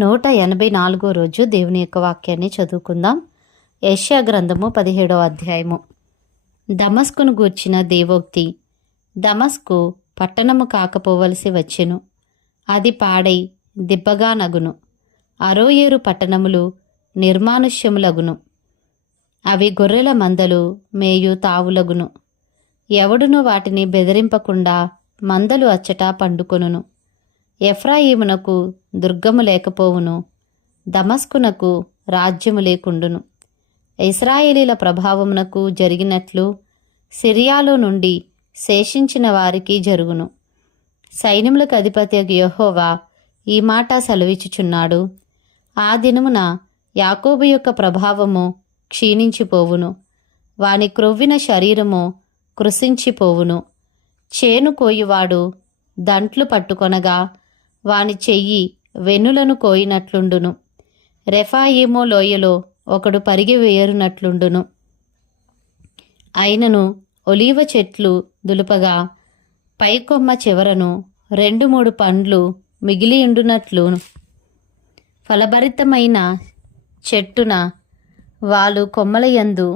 184 రోజు దేవుని యొక్క వాక్యాన్ని చదువుకుందాం. యెషయా గ్రంథము 17వ అధ్యాయము. దమస్కును గూర్చిన దేవోక్తి. దమస్కు పట్టణము కాకపోవలసి వచ్చెను, అది పాడై దిబ్బగా నగును. అరోయేరు పట్టణములు నిర్మానుష్యములగును, అవి గొర్రెల మందలు మేయు తావులగును. ఎవడును వాటిని బెదిరింపకుండా మందలు అచ్చట పండుకొనును. ఎఫ్రాయిమునకు దుర్గము లేకపోవును, దమస్కునకు రాజ్యము లేకుండును. ఇశ్రాయేలీల ప్రభావమునకు జరిగినట్లు సిరియాలో నుండి శేషించిన వారికి జరుగును. సైన్యములకు అధిపతి యెహోవా ఈ మాట సెలవిచ్చుచున్నాడు. ఆ దినమున యాకోబు యొక్క ప్రభావము క్షీణించిపోవును, వాని క్రొవ్విన శరీరము కృశించిపోవును. చేను కోయువాడు దంట్లు పట్టుకొనగా వాని చెయ్యి వెన్నులను కోయినట్లుండును. రెఫాయీము లోయలో ఒకడు పరిగి వేరునట్లుండును. అయినను ఒలీవ చెట్లు దులుపగా పైకొమ్మ చివరను 2-3 పండ్లు మిగిలియుండునట్లు, ఫలభరితమైన చెట్టున వాళ్ళు కొమ్మలయందు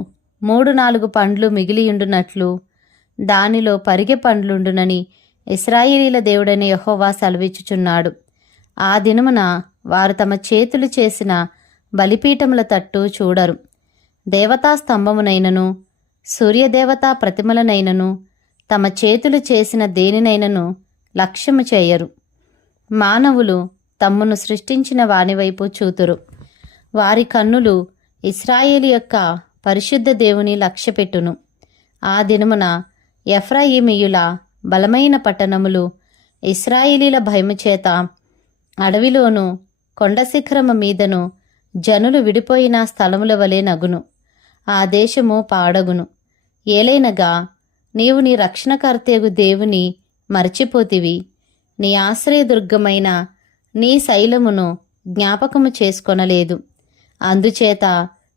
3-4 పండ్లు మిగిలియుండునట్లు దానిలో పరిగె పండ్లుండునని ఇశ్రాయేలీల దేవుడైన యెహోవా సెలవిచ్చుచున్నాడు. ఆ దినమున వారు తమ చేతులు చేసిన బలిపీఠముల తట్టు చూడరు. దేవతా స్తంభమునైనను సూర్యదేవతా ప్రతిమలనైనను తమ చేతులు చేసిన దేనినైనను లక్ష్యము చేయరు. మానవులు తమ్మును సృష్టించిన వానివైపు చూతురు. వారి కన్నులు ఇశ్రాయేలు యొక్క పరిశుద్ధ దేవుని లక్ష్యపెట్టును. ఆ దినమున ఎఫ్రాయిమీయుల బలమైన పట్టణములు ఇశ్రాయేలీల భయము చేత అడవిలోను కొండ శిఖరము మీదను జనులు విడిపోయిన స్థలముల వలె నగును. ఆ దేశము పాడగును. ఏలైనగా నీవు నీ రక్షణకర్తయగు దేవుని మరచిపోతివి, నీ ఆశ్రయదుర్గమైన నీ శైలమును జ్ఞాపకము చేసుకొనలేదు. అందుచేత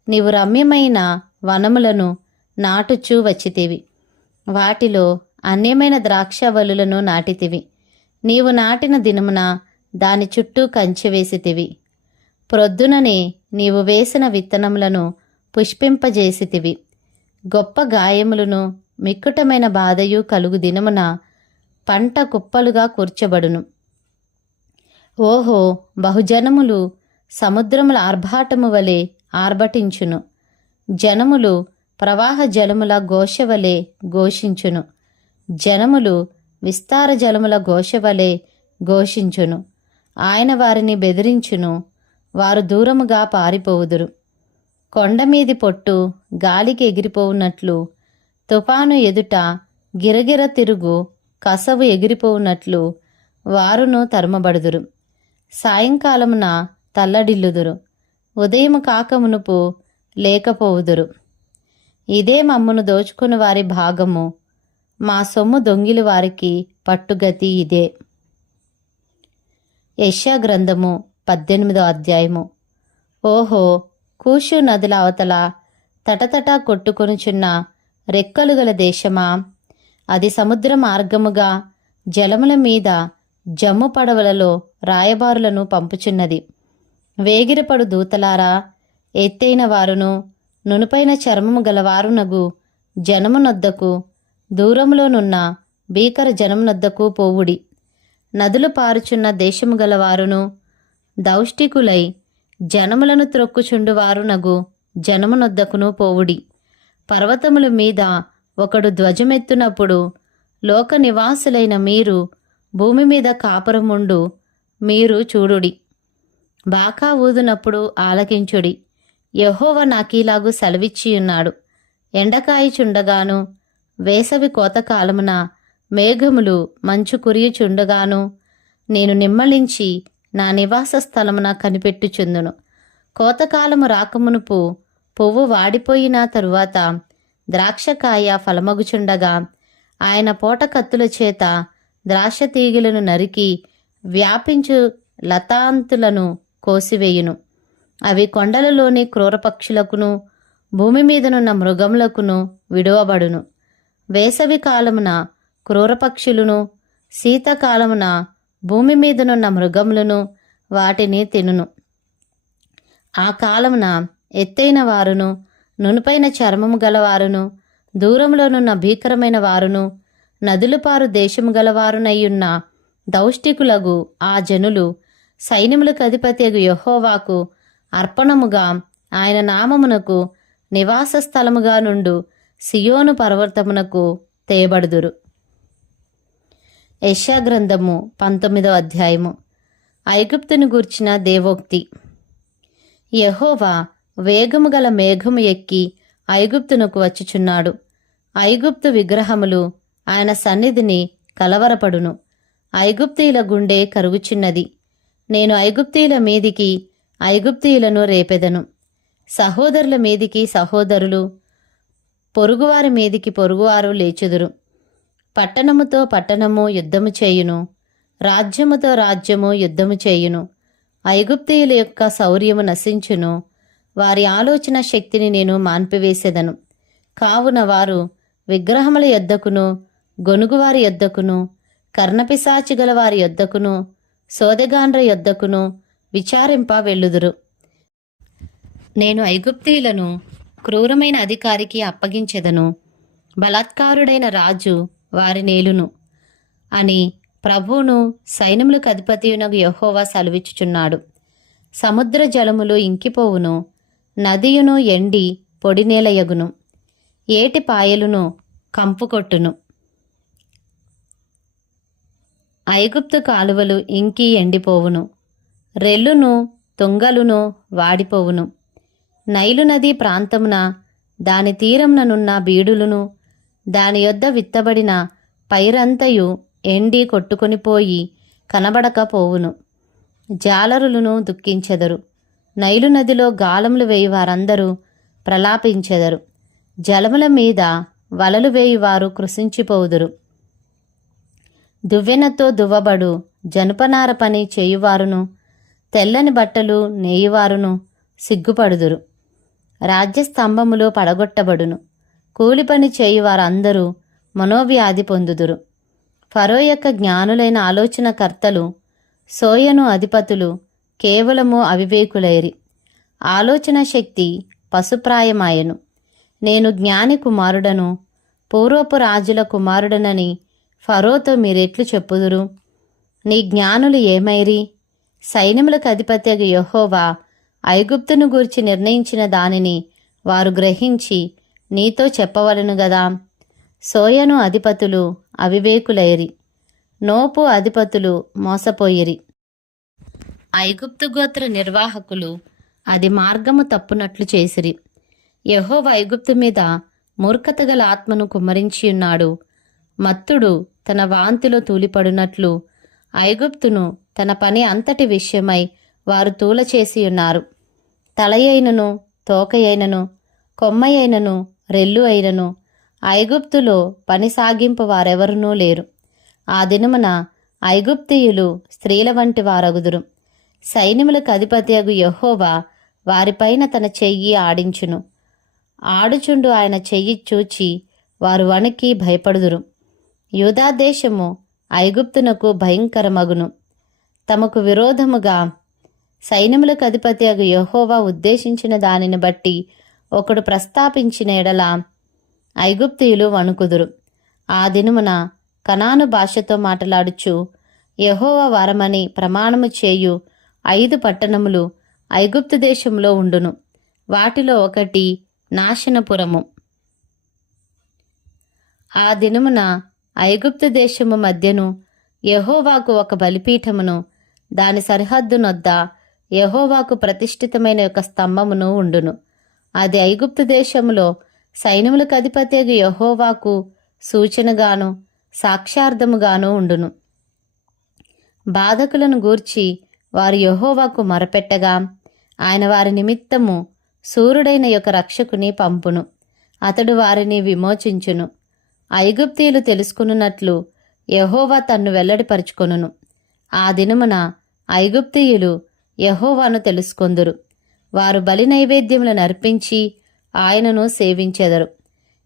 నీవు రమ్యమైన వనములను నాటుచూ వచ్చితివి, వాటిలో అన్యమైన ద్రాక్షవల్లులను నాటితివి. నీవు నాటిన దినమున దాని చుట్టూ కంచె వేసితివి. ప్రొద్దుననే నీవు వేసిన విత్తనములను పుష్పింపజేసితివి. గొప్ప గాయములను మిక్కుటమైన బాధయు కలుగు దినమున పంట కుప్పలుగా కూర్చబడును. ఓహో, బహుజనములు సముద్రముల ఆర్భాటము వలె ఆర్భటించును. జనములు ప్రవాహ జలముల ఘోషవలె ఘోషించును. జనములు విస్తార జలముల ఘోషవలె ఘోషించును. ఆయన వారిని బెదిరించును, వారు దూరముగా పారిపోవుదురు. కొండమీది పొట్టు గాలికి ఎగిరిపోవునట్లు, తుఫాను ఎదుట గిరగిర తిరుగు కసవు ఎగిరిపోవునట్లు వారును తరుమబడుదురు. సాయంకాలమున తల్లడిల్లుదురు, ఉదయము కాకమునుపు లేకపోవుదురు. ఇదే మమ్మును దోచుకుని వారి భాగము, మా సొమ్ము దొంగిలి వారికి పట్టుగతి ఇదే. యెషయా గ్రంథము 18వ అధ్యాయము. ఓహో, కూషు నదుల అవతల తటతటా కొట్టుకొనుచున్న రెక్కలు గల దేశమా, అది సముద్ర మార్గముగా జలముల మీద జమ్ము పడవలలో రాయబారులను పంపుచున్నది. వేగిరపడు దూతలారా, ఎత్తైన వారును నునుపైన చర్మము గలవారునగు జనమునొద్దకు, దూరములోనున్న భీకర జనమునొద్దకు పోవుడి. నదులు పారుచున్న దేశము గలవారును దౌష్టికులై జనములను త్రొక్కుచుండువారునగు జనమునొద్దకును పోవుడి. పర్వతముల మీద ఒకడు ధ్వజమెత్తునప్పుడు లోక నివాసులైన మీరు భూమి మీద కాపురముండు మీరు చూడుడి. బాకా ఊదునప్పుడు ఆలకించుడి. యెహోవా నాకీలాగు సెలవిచ్చియున్నాడు. ఎండకాయుచుండగాను వేసవి కోతకాలమున మేఘములు మంచు కురియుచుండగాను నేను నిమ్మళించి నా నివాస స్థలమున కనిపెట్టుచుందును. కోతకాలము రాకమునుపు పువ్వు వాడిపోయిన తరువాత ద్రాక్షకాయ ఫలమగుచుండగా ఆయన పోటకత్తుల చేత ద్రాక్ష తీగలను నరికి వ్యాపించు లతాంతులను కోసివేయును. అవి కొండలలోని క్రూరపక్షులకును భూమి మీదనున్న మృగములకును విడువబడును. వేసవి కాలమున క్రూరపక్షులను, శీతకాలమున భూమి మీదనున్న మృగములను వాటిని తినును. ఆ కాలమున ఎత్తైన వారును నునుపైన చర్మము గలవారును దూరంలోనున్న భీకరమైన వారును నదులపారు దేశము గలవారునయ్యున్న దౌష్టికులగు ఆ జనులు సైన్యములకు అధిపతియగు యెహోవాకు అర్పణముగా ఆయన నామమునకు నివాస స్థలముగా నుండు సియోను పర్వతమునకు తేబడుదురు. యెషయా గ్రంథము 19వ అధ్యాయము. ఐగుప్తును గూర్చిన దేవోక్తి. యెహోవా వేగము గల మేఘము ఎక్కి ఐగుప్తునకు వచ్చుచున్నాడు. ఐగుప్తు విగ్రహములు ఆయన సన్నిధిని కలవరపడును. ఐగుప్తీయుల గుండె కరుగుచున్నది. నేను ఐగుప్తీయుల మీదికి ఐగుప్తీయులను రేపెదను. సహోదరుల మీదికి సహోదరులు, పొరుగువారి మీదికి పొరుగువారు లేచుదురు. పట్టణముతో పట్టణము యుద్ధము చేయును, రాజ్యముతో రాజ్యము యుద్ధము చేయును. ఐగుప్తీయుల యొక్క శౌర్యము నశించును, వారి ఆలోచన శక్తిని నేను మాన్పివేసెదను. కావున వారు విగ్రహముల యొద్దకును గొనుగువారి యొద్దకును కర్ణపిశాచి గల వారి యొద్దకును సోదెగాండ్ర యొద్దకును విచారింప వెళ్ళుదురు. నేను ఐగుప్తీయులను క్రూరమైన అధికారికి అప్పగించెదను, బలాత్కారుడైన రాజు వారి నేలును అని ప్రభువును సైన్యములకు అధిపతియునగు యెహోవా సెలవిచ్చుచున్నాడు. సముద్ర జలములు ఇంకిపోవును, నదియును ఎండి పొడినేలయగును, ఏటి పాయలును కంపుకొట్టును. ఐగుప్తు కాలువలు ఇంకి ఎండిపోవును, రెల్లును తుంగలును వాడిపోవును. నైలు నదీ ప్రాంతమున దాని తీరముననున్న బీడులును దాని యొద్ద విత్తబడిన పైరంతయు ఎండి కొట్టుకొనిపోయి కనబడకపోవును. జాలరులను దుఃఖించెదరు. నైలు నదిలో గాలములు వేయి వారందరూ ప్రలాపించెదరు. జలముల మీద వలలు వేయువారు కృశించిపోవుదురు. దువ్వెనతో దువ్వబడు జనుపనార పని చేయువారును తెల్లని బట్టలు నేయువారును సిగ్గుపడుదురు. రాజ్యస్తంభములు పడగొట్టబడును. కూలి పని చేయువారందరూ మనోవ్యాధి పొందుదురు. ఫరో యొక్క జ్ఞానులైన ఆలోచనకర్తలు, సోయను అధిపతులు కేవలము అవివేకులైరి. ఆలోచన శక్తి పశుప్రాయమాయను. నేను జ్ఞాని కుమారుడను, పూర్వపు రాజుల కుమారుడనని ఫరోతో మీరెట్లు చెప్పుదురు? నీ జ్ఞానులు ఏమైరి? సైన్యములకు అధిపతియగు యెహోవా ఐగుప్తును గూర్చి నిర్ణయించిన దానిని వారు గ్రహించి నీతో చెప్పవలను గదా. సోయను అధిపతులు అవివేకులైరి, నోపు అధిపతులు మోసపోయిరి. ఐగుప్తు గోత్ర నిర్వాహకులు అది మార్గము తప్పునట్లు చేసిరి. యెహోవా ఐగుప్తు మీద మూర్ఖత గల ఆత్మను కుమ్మరించియున్నాడు. మత్తుడు తన వాంతిలో తూలిపడునట్లు ఐగుప్తును తన పని అంతటి విషయమై వారు తూలచేసియున్నారు. తలయైనను తోకయైనను కొమ్మయైనను రెల్లు అయినను ఐగుప్తులో పని సాగింపు వారెవరునూ లేరు. ఆ దినమున ఐగుప్తీయులు స్త్రీల వంటి వారగుదురు. సైన్యములకు అధిపతియగు యెహోవా వారిపైన తన చెయ్యి ఆడించును. ఆడుచుండు ఆయన చెయ్యి చూచి వారు వణికి భయపడుదురు. యూదా దేశము ఐగుప్తునకు భయంకరమగును. తమకు విరోధముగా సైన్యములకు అధిపతియగు యెహోవా ఉద్దేశించిన దానిని బట్టి ఒకడు ప్రస్తాపించిన ఎడల ఐగుప్తీయులు వణుకుదురు. ఆ దినమున కనాను భాషతో మాట్లాడుచు యెహోవా వరమని ప్రమాణము చేయు 5 పట్టణములు ఐగుప్తు దేశంలో ఉండును. వాటిలో ఒకటి నాశనపురము. ఆ దినమున ఐగుప్తు దేశము మధ్యను యెహోవాకు ఒక బలిపీఠమును, దాని సరిహద్దునొద్ద యెహోవాకు ప్రతిష్ఠితమైన ఒక స్తంభమును ఉండును. అది ఐగుప్తు దేశములో సైన్యములకు అధిపతియగు యెహోవాకు సూచనగాను సాక్ష్యార్థముగాను ఉండును. బాధకులను గూర్చి వారు యెహోవాకు మొరపెట్టగా ఆయన వారి నిమిత్తము సూర్యుడైన యొక్క రక్షకుని పంపును. అతడు వారిని విమోచించును. ఐగుప్తీయులు తెలుసుకున్నట్లు యెహోవా తన్ను వెల్లడిపరుచుకొనును. ఆ దినమున ఐగుప్తీయులు యెహోవాను తెలుసుకొందురు. వారు బలి నైవేద్యములను అర్పించి ఆయనను సేవించెదరు.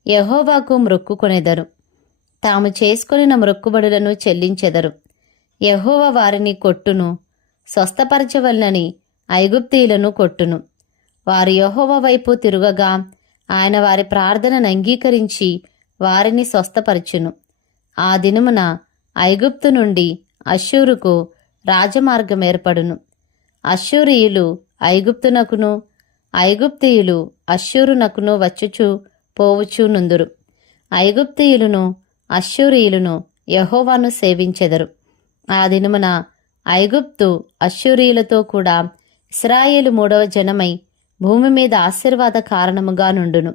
యెహోవాకు మ్రొక్కుకొనెదరు. తాము చేసుకొనిన మ్రొక్కుబడులను చెల్లించెదరు. యెహోవా వారిని కొట్టును, స్వస్థపరచవలనని ఐగుప్తీయులను కొట్టును. వారు యెహోవా వైపు తిరుగగా ఆయన వారి ప్రార్థనను అంగీకరించి వారిని స్వస్థపరచును. ఆ దినమున ఐగుప్తు నుండి అష్షూరుకు రాజమార్గం ఏర్పడును. అష్షూరీయులు ఐగుప్తునకును, ఐగుప్తీయులు అష్షూరునకును వచ్చుచు పోవుచు నుందురు. ఐగుప్తీయులను అష్షూరీయులను యెహోవాను సేవించెదరు. ఆ దినమున ఐగుప్తు అష్షూరీయులతో కూడా ఇశ్రాయేలు 3వ జనమై భూమి మీద ఆశీర్వాద కారణముగా నుండును.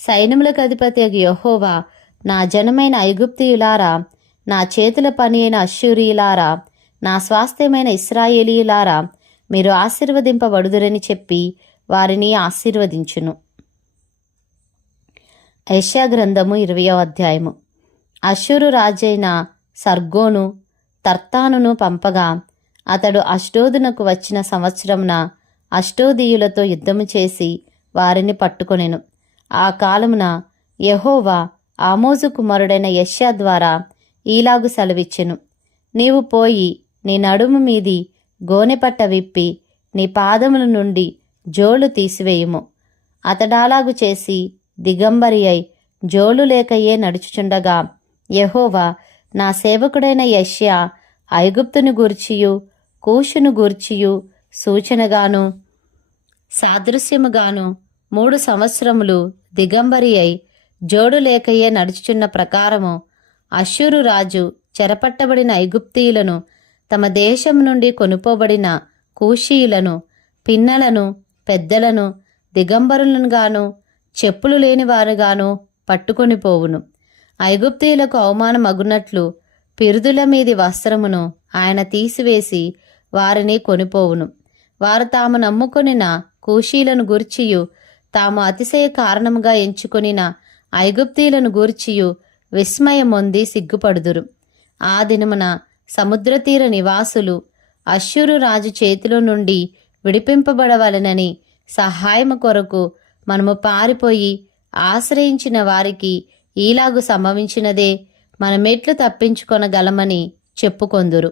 సైన్యములకు అధిపతి యెహోవా, నా జనమైన ఐగుప్తీయులారా, నా చేతుల పని అయిన అష్షూరీయులారా, నా స్వాస్థ్యమైన ఇశ్రాయేలీయులారా, మీరు ఆశీర్వదింపబడుదురని చెప్పి వారిని ఆశీర్వదించును. యెషయా గ్రంథము 20వ అధ్యాయము. అష్షూరు రాజైన సర్గోను తర్తానును పంపగా అతడు అష్డోదునకు వచ్చిన సంవత్సరమున అష్డోదీయులతో యుద్ధము చేసి వారిని పట్టుకొనెను. ఆ కాలమున యెహోవా ఆమోజు కుమారుడైన యెషయా ద్వారా ఈలాగు సెలవిచ్చెను. నీవు పోయి నీ నడుము మీది గోనెపట్ట విప్పి నీ పాదముల నుండి జోలు తీసివేయుము. అతడాలాగు చేసి దిగంబరి అయి జోలు లేకయే నడుచుచుండగా యెహోవా, నా సేవకుడైన యెషయా ఐగుప్తును గూర్చియు కూషును గూర్చియు సూచనగాను సాదృశ్యముగాను 3 సంవత్సరములు దిగంబరి అయి జోడు లేకయే నడుచుచున్న ప్రకారము అష్షూరు రాజు చెరపట్టబడిన ఐగుప్తీయులను, తమ దేశం నుండి కొనుపోబడిన కూషీయులను, పిన్నలను, పెద్దలను, దిగంబరులను గాను చెప్పులు లేని వారుగాను పట్టుకొని పోవును. ఐగుప్తీయులకు అవమానం అగునట్లు పిరుదుల మీది వస్త్రమును ఆయన తీసివేసి వారిని కొనిపోవును. వారు తాము నమ్ముకొనిన కూషీలను గూర్చియు తాము అతిశయ కారణముగా ఎంచుకొనిన ఐగుప్తీయులను గూర్చియు విస్మయమొంది సిగ్గుపడుదురు. ఆ దినమున సముద్రతీర నివాసులు అష్షూరు రాజు చేతిలో నుండి విడిపింపబడవలెనని సహాయము కొరకు మనము పారిపోయి ఆశ్రయించిన వారికి ఈలాగు సంభవించినదే, మనమెట్లు తప్పించుకొనగలమని చెప్పుకొందురు.